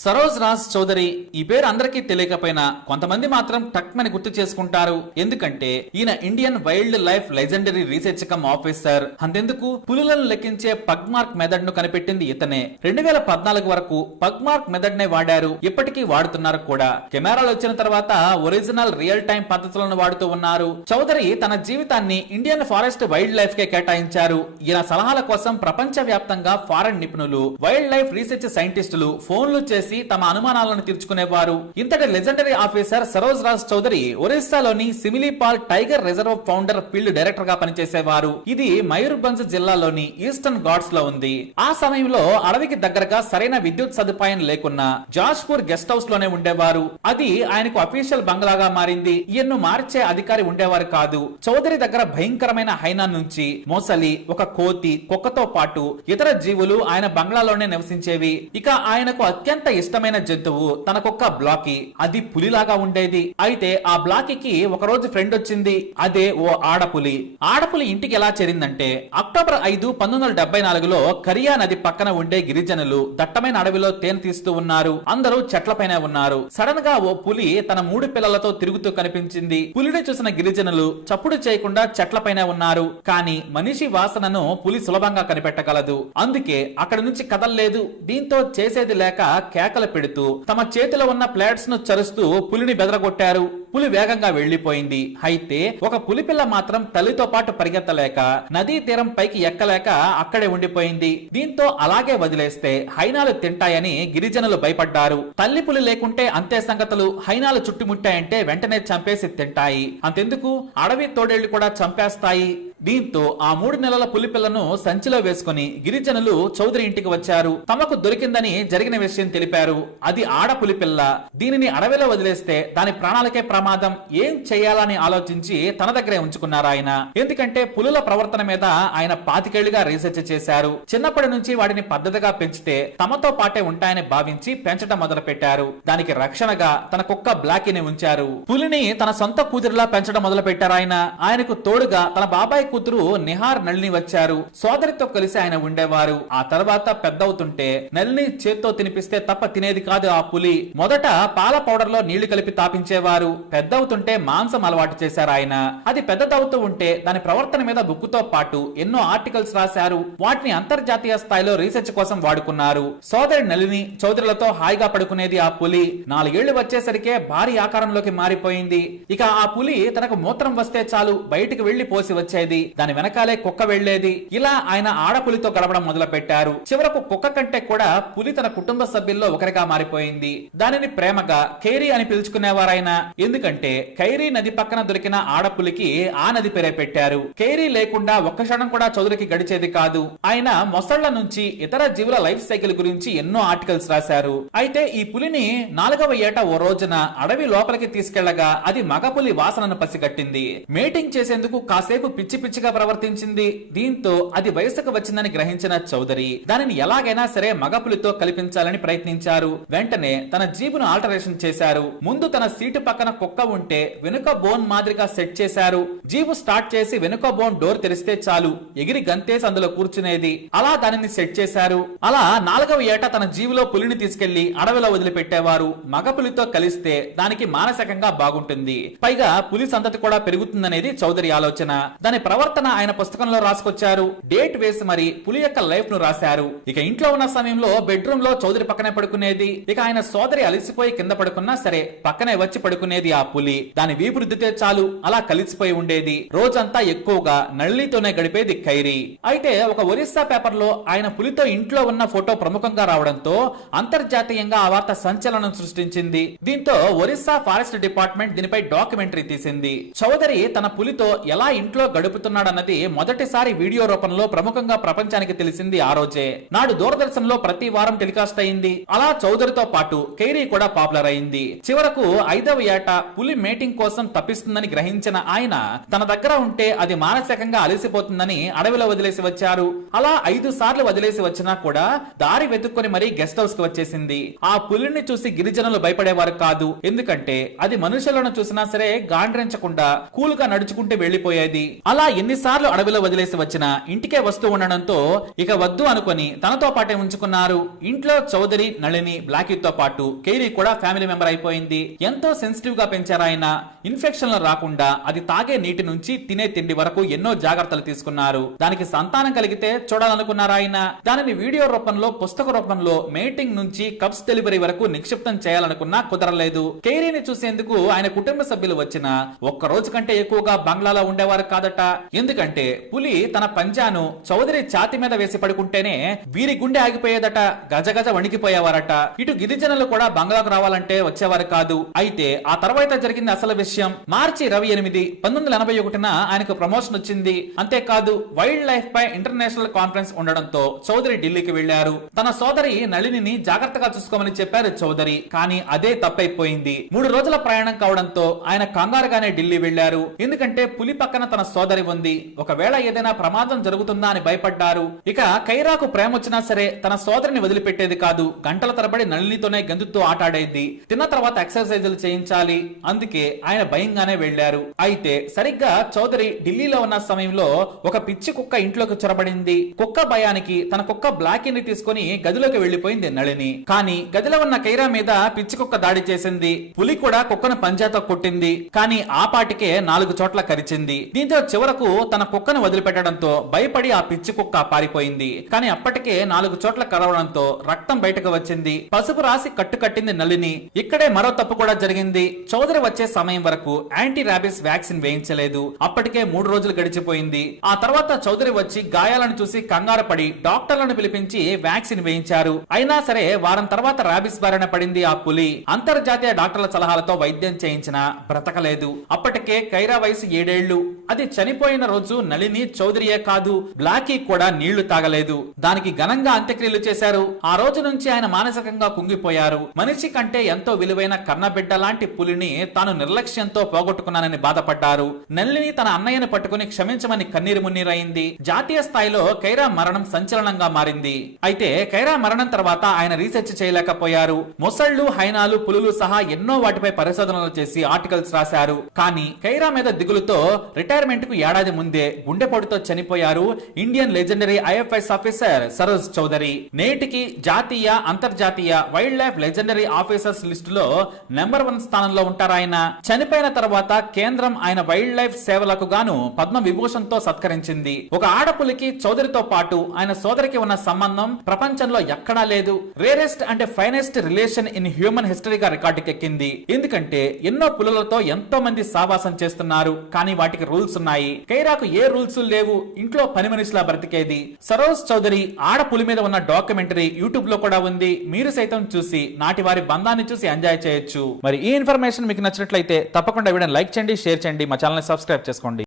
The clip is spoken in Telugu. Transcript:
సరోజ్ రాజ్ చౌదరి ఈ పేరు అందరికీ తెలియకపోయినా కొంతమంది మాత్రం టక్మని గుర్తు చేసుకుంటారు. ఎందుకంటే ఈయన Indian wildlife legendary research cum officer. అంతెందుకు పులులను లెక్కించే పగ్మార్క్ మెథడ్ను కనిపెట్టింది ఇతనే. రెండు వేల పద్నాలుగు వరకు పగ్మార్క్ మెథడ్ నే వాడారు. ఇప్పటికీ వాడుతున్నారు కూడా. కెమెరాలు వచ్చిన తర్వాత ఒరిజినల్ రియల్ టైం పద్ధతులను వాడుతూ ఉన్నారు. చౌదరి తన జీవితాన్ని ఇండియన్ ఫారెస్ట్ వైల్డ్ లైఫ్ కే కేటాయించారు. ఈయన సలహాల కోసం ప్రపంచ వ్యాప్తంగా ఫారెన్ నిపుణులు వైల్డ్ లైఫ్ రీసెర్చ్ సైంటిస్టులు ఫోన్లు చేసి తమ అనుమానాలను తీర్చుకునేవారు. ఇంతటి legendary officer Saroj Raj Chowdary ఒరిస్సాలోని Similipal tiger reserve founder field డైరెక్టర్గా పనిచేసేవారు. ఇది మయూర్భంజ్ జిల్లాలోని ఈస్టర్న్ గాడ్స్లో ఉంది. ఆ సమయంలో అడవికి దగ్గరగా సరైన విద్యుత్ సదుపాయం లేకున్నా జాజ్పూర్ గెస్ట్ హౌస్లోనే ఉండేవారు. అది ఆయనకు అఫీషియల్ బంగ్లాగా మారింది. ఈయన్ను మార్చే అధికారి ఉండేవారు కాదు. చౌదరి దగ్గర భయంకరమైన హైనా నుంచి మొసలి ఒక కోతి కుక్కతో పాటు ఇతర జీవులు ఆయన బంగ్లాలోనే నివసించేవి. ఇక ఆయనకు అత్యంత ఇష్టమైన జంతువు తనకొక్క బ్లాకీ. అది పులిలాగా ఉండేది. అయితే ఆ బ్లాకీకి ఒక రోజు ఫ్రెండ్ వచ్చింది. అదే ఓ ఆడపులి. ఆడపులి ఇంటికి ఎలా చేరిందంటే అక్టోబర్ ఐదు పంతొమ్మిది వందల డెబ్బై నాలుగులో కరియా నది పక్కన ఉండే గిరిజనులు దట్టమైన అడవిలో తేనె తీస్తూ ఉన్నారు. అందరూ చెట్లపైన ఉన్నారు. సడన్గా ఓ పులి తన మూడు పిల్లలతో తిరుగుతూ కనిపించింది. పులిని చూసిన గిరిజనులు చప్పుడు చేయకుండా చెట్లపైనే ఉన్నారు. కానీ మనిషి వాసనను పులి సులభంగా కనిపెట్టగలదు. అందుకే అక్కడి నుంచి కదల్లేదు. దీంతో చేసేది లేక కేకలు పెడుతూ తమ చేతిలో ఉన్న ప్లేట్స్ను చరుస్తూ పులిని బెదరగొట్టారు. పులి వేగంగా వెళ్ళిపోయింది అయితే ఒక పులిపిల్ల మాత్రం తల్లితో పాటు పరిగెత్తలేక నదీ తీరం పైకి ఎక్కలేక అక్కడే ఉండిపోయింది. దీంతో అలాగే వదిలేస్తే హైనాలు తింటాయని గిరిజనులు భయపడ్డారు. తల్లి పులి లేకుంటే అంతే సంగతులు. హైనాలు చుట్టుముట్టాయంటే వెంటనే చంపేసి తింటాయి. అంతెందుకు? అడవి తోడేళ్ళు కూడా చంపేస్తాయి. దీంతో ఆ మూడు నెలల పులిపిల్లను సంచిలో వేసుకుని గిరిజనులు చౌదరి ఇంటికి వచ్చారు. తమకు దొరికిందని జరిగిన విషయం తెలిపారు. అది ఆడ పులిపిల్ల దీనిని అడవిలో వదిలేస్తే దాని ప్రాణాలకే ప్రమాదం. ఏం చేయాలని ఆలోచించి తన దగ్గరే ఉంచుకున్నారు ఆయన. ఎందుకంటే పులుల ప్రవర్తన మీద ఆయన పాతికేళ్ళుగా రీసెర్చ్ చేశారు. చిన్నప్పటి నుంచి వాటిని పద్ధతిగా పెంచితే తమతో పాటే ఉంటాయని భావించి పెంచడం మొదలు పెట్టారు దానికి రక్షణగా తన కుక్క బ్లాకీని ఉంచారు. పులిని తన సొంత కూతురులా పెంచడం మొదలు పెట్టారు ఆయన. ఆయనకు తోడుగా తన బాబాయ్ కూతురు నిహార్ నళిని వచ్చారు. సోదరితో కలిసి ఆయన ఉండేవారు. ఆ తర్వాత పెద్దవుతుంటే నళిని చేత్తో తినిపిస్తే తప్ప తినేది కాదు ఆ పులి. మొదట పాల పౌడర్లో నీళ్ళు కలిపి తాపించేవారు. పెద్దవుతుంటే మాంసం అలవాటు చేశారు ఆయన. అది పెద్దదవుతూ ఉంటే దాని ప్రవర్తన మీద బుక్కుతో పాటు ఎన్నో ఆర్టికల్స్ రాశారు. వాటిని అంతర్జాతీయ స్థాయిలో రీసెర్చ్ కోసం వాడుకున్నారు. సోదరి నలిని చౌదరులతో హాయిగా పడుకునేది ఆ పులి. నాలుగేళ్ళు వచ్చేసరికే భారీ ఆకారంలోకి మారిపోయింది. ఇక ఆ పులి తనకు మూత్రం వస్తే చాలు బయటికి వెళ్ళి పోసి వచ్చేది. దాని వెనకాలే కుక్క వెళ్ళేది ఇలా ఆయన ఆడపులితో గడపడం మొదలు పెట్టారు చివరకు కుక్క కంటే కూడా పులి తన కుటుంబ సభ్యుల్లో ఒకరిగా మారిపోయింది. దానిని ప్రేమగా ఖైరీ అని పిలుచుకునేవారాయన. ఎందుకంటే ఖైరీ నది పక్కన దొరికిన ఆడపులికి ఆ నది పేరే పెట్టారు. ఖైరీ లేకుండా ఒక్క క్షణం కూడా చదువులకి గడిచేది కాదు. ఆయన మొసళ్ళ నుంచి ఇతర జీవుల లైఫ్ సైకిల్ గురించి ఎన్నో ఆర్టికల్స్ రాశారు. అయితే ఈ పులిని నాలుగవ ఏట ఓ రోజున అడవి లోపలికి తీసుకెళ్ళగా అది మగపులి వాసనను పసిగట్టింది. మేటింగ్ చేసేందుకు కాసేపు పిచ్చి పిచ్చిగా ప్రవర్తించింది. దీంతో అది వయసుకు వచ్చిందని గ్రహించిన చౌదరి దానిని ఎలాగైనా సరే మగపులితో కల్పించాలని ప్రయత్నించారు. వెంటనే తన జీబును ఆల్టరేషన్ చేశారు. ముందు తన సీటు పక్కన కుక్క ఉంటే వెనుక బోన్ మాదిరిగా సెట్ చేశారు. జీబు స్టార్ట్ చేసి వెనుక బోన్ డోర్ తెరిస్తే చాలు. ఎగిరి గంతేసి అందులో కూర్చునేది. అలా దానిని సెట్ చేశారు. అలా నాలుగవ ఏట తన జీవులో పులిని తీసుకెళ్ళి అడవిలో వదిలిపెట్టేవారు. మగ పులితో కలిస్తే దానికి మానసికంగా బాగుంటుంది. పైగా పులి సంతతి కూడా పెరుగుతుందనేది చౌదరి ఆలోచన. దాని ప్రవర్తన ఆయన పుస్తకంలో రాసుకొచ్చారు. డేట్ వేసి మరి పులి యొక్క లైఫ్ను రాశారు. ఇక ఇంట్లో ఉన్న సమయంలో బెడ్రూమ్లో చౌదరి పక్కనే పడుకునేది. ఇక ఆయన సోదరి అలసిపోయి కింద పడుకున్నా సరే పక్కనే వచ్చి పడుకునేది ఆ పులి. దాని వీపు రుద్దితే చాలు అలా కలిసిపోయి ఉండేది. రోజంతా ఎక్కువగా నళ్ళితోనే గడిపేది ఖైరీ. అయితే ఒక ఒరిస్సా పేపర్లో ఆయన పులితో ఇంట్లో ఉన్న ఫోటో ప్రముఖంగా రావడంతో అంతర్జాతీయంగా ఆ వార్త సంచలనం సృష్టించింది. దీంతో ఒరిస్సా ఫారెస్ట్ డిపార్ట్మెంట్ దీనిపై డాక్యుమెంటరీ తీసింది. చౌదరి తన పులితో ఎలా ఇంట్లో గడుపుతున్నాడన్నది మొదటిసారి వీడియో రూపంలో ప్రముఖంగా ప్రపంచానికి తెలిసింది ఆ రోజే. నాడు దూరదర్శన్లో ప్రతి వారం టెలికాస్ట్ అయింది. అలా చౌదరితో పాటు కైరీ కూడా పాపులర్ అయింది. చివరకు ఐదవ ఏట పులి మేటింగ్ కోసం తప్పిస్తుందని గ్రహించిన ఆయన తన దగ్గర ఉంటే అది మానసికంగా అలసిపోతుందని అడవిలో వదిలేసి వచ్చారు. అలా ఐదు సార్లు వదిలేసి వచ్చినా కూడా దారి వెతుక్కొని మరీ గెస్ట్ హౌస్కి వచ్చేసింది. ఆ పులిని చూసి గిరిజనులు భయపడేవారు కాదు. ఎందుకంటే అది మనుషులను చూసినా సరే గాండ్రించకుండా కూల్గా నడుచుకుంటూ వెళ్ళిపోయేది అలా ఎన్నిసార్లు అడవిలో వదిలేసి వచ్చిన ఇంటికే వస్తూ ఉండడంతో ఇక వద్దు అనుకుని తనతో పాటే ఉంచుకున్నారు. ఇంట్లో చౌదరి నళిని బ్లాకీతో పాటు కేరీ కూడా ఫ్యామిలీ మెంబర్ అయిపోయింది. ఎంతో సెన్సిటివ్గా పెంచారు ఆయన. ఇన్ఫెక్షన్లు రాకుండా అది తాగే నీటి నుంచి తినే తిండి వరకు ఎన్నో జాగ్రత్తలు తీసుకున్నారు. దానికి సంతానం కలిగితే చూడాలనుకున్నారాయన దానిని వీడియో రూపంలో పుస్తక రూపంలో మేటింగ్ నుంచి కప్స్ డెలివరీ వరకు నిక్షిప్తం చేయాలనుకున్నా కుదరలేదు. కేరీని చూసేందుకు ఆయన కుటుంబ సభ్యులు వచ్చిన ఒక్క రోజు కంటే ఎక్కువగా బంగ్లాలో ఉండేవారు కాదట. ఎందుకంటే పులి తన పంజాను చౌదరి ఛాతి మీద వేసి పడుకుంటేనే వీరి గుండె ఆగిపోయేదట గజగజ వణికిపోయేవారట. ఇటు గిరిజనులు కూడా బంగ్లాకు రావాలంటే వచ్చేవారు కాదు. అయితే ఆ తర్వాత జరిగింది అసలు విషయం. మార్చి ఇరవై ఎనిమిది పంతొమ్మిది వందల ఎనభై ఒకటిన ఆయనకు ప్రమోషన్ వచ్చింది. అంతేకాదు వైల్డ్ లైఫ్ పై ఇంటర్నేషనల్ కాన్ఫరెన్స్ ఉండడంతో చౌదరి ఢిల్లీకి వెళ్ళారు తన సోదరి నళినిని జాగ్రత్తగా చూసుకోమని చెప్పారు చౌదరి. కానీ అదే తప్పైపోయింది. మూడు రోజుల ప్రయాణం కావడంతో ఆయన కంగారుగానే ఢిల్లీ వెళ్ళారు ఎందుకంటే పులి పక్కన తన సోదరి ఉంది. ఒకవేళ ఏదైనా ప్రమాదం జరుగుతుందా అని భయపడ్డారు. ఇక కైరాకు ప్రేమ వచ్చినా సరే తన సోదరిని వదిలిపెట్టేది కాదు. గంటల తరబడి నళినితోనే గంతుతో ఆటాడేది. తిన్న తర్వాత ఎక్సర్సైజులు చేయించాలి. అందుకే ఆయన భయంగానే వెళ్ళారు అయితే సరిగ్గా చౌదరి ఢిల్లీలో ఉన్న సమయంలో ఒక పిచ్చి కుక్క ఇంట్లోకి చొరబడింది. కుక్క భయానికి తన కుక్క బ్లాకీని తీసుకుని గదిలోకి వెళ్ళిపోయింది నళిని. కానీ గదిలో ఉన్న కైరా మీద పిచ్చి కుక్క దాడి చేసింది. పులి కూడా కుక్కను పంజాతో కొట్టింది. కానీ ఆ పాటికే నాలుగు చోట్ల కరిచింది. దీంతో చివరకు తన కుక్కను వదిలిపెట్టడంతో భయపడి ఆ పిచ్చి కుక్క పారిపోయింది. కానీ అప్పటికే నాలుగు చోట్ల కరవడంతో రక్తం బయటకు వచ్చింది. పసుపు రాసి కట్టుకట్టింది నలిని ఇక్కడే మరో తప్పు కూడా జరిగింది. చౌదరి వచ్చే సమయం వరకు యాంటీ రాబిస్ వ్యాక్సిన్ వేయించలేదు. అప్పటికే మూడు రోజులు గడిచిపోయింది. ఆ తర్వాత చౌదరి వచ్చి గాయాలను చూసి కంగారు పడి డాక్టర్లను పిలిపించి వ్యాక్సిన్ వేయించారు. అయినా సరే వారం తర్వాత రాబిస్ బారిన పడింది ఆ పులి. అంతర్జాతీయ డాక్టర్ల సలహాలతో వైద్యం చేయించినా బ్రతకలేదు. అప్పటికే కైరా వయసు ఏడేళ్ళు. అది చనిపో చనిపోయిన రోజు నళిని చౌదరియే కాదు బ్లాకీ కూడా నీళ్ళు తాగలేదు. దానికి ఘనంగా అంత్యక్రియలు చేశారు. ఆ రోజు నుంచి ఆయన మానసికంగా కుంగిపోయారు. మనిషి కంటే ఎంతో విలువైన కన్నబిడ్డ లాంటి పులిని తాను నిర్లక్ష్యంతో పోగొట్టుకున్నానని బాధపడ్డారు. నల్లిని తన అన్నయ్యను పట్టుకుని క్షమించమని కన్నీరు మున్నీరైంది. జాతీయ స్థాయిలో కైరా మరణం సంచలనంగా మారింది. అయితే కైరా మరణం తర్వాత ఆయన రీసెర్చ్ చేయలేకపోయారు. మొసళ్ళు హైనాలు పులులు సహా ఎన్నో వాటిపై పరిశోధనలు చేసి ఆర్టికల్స్ రాశారు. కానీ కైరా మీద దిగులుతో రిటైర్మెంట్కు ఏడాది ముందే గుండెపోటుతో చనిపోయారు Indian legendary IFS officer Saroj Chaudhary. నేటికి జాతీయ అంతర్జాతీయ వైల్డ్ లైఫ్ లెజెండరీ ఆఫీసర్స్ లిస్టులో నెంబర్ వన్ స్థానంలో ఉంటారాయన. చనిపోయిన తర్వాత కేంద్రం ఆయన వైల్డ్ లైఫ్ సేవలకు గాను పద్మ విభూషణ్తో సత్కరించింది. ఒక ఆడపులికి చౌదరితో పాటు ఆయన సోదరికి ఉన్న సంబంధం ప్రపంచంలో ఎక్కడా లేదు. రేరెస్ట్ అంటే ఫైనెస్ట్ రిలేషన్ ఇన్ హ్యూమన్ హిస్టరీగా రికార్డుకెక్కింది. ఎందుకంటే ఎన్నో పులులతో ఎంతో మంది సావాసం చేస్తున్నారు. కానీ వాటికి రూల్స్ ఉన్నాయి. కైరాకు ఏ రూల్స్ లేవు ఇంట్లో పని మనిషిలా బ్రతికేది. సరోజ్ చౌదరి ఆడపులి మీద ఉన్న డాక్యుమెంటరీ యూట్యూబ్లో కూడా ఉంది. మీరు సైతం చూసి నాటి వారి బంధాన్ని చూసి ఎంజాయ్ చేయొచ్చు. మరి ఈ ఇన్ఫర్మేషన్ మీకు నచ్చినట్లయితే తప్పకుండా వీడియో లైక్ చేయండి షేర్ చేయండి. మా ఛానల్ సబ్స్క్రైబ్ చేసుకోండి.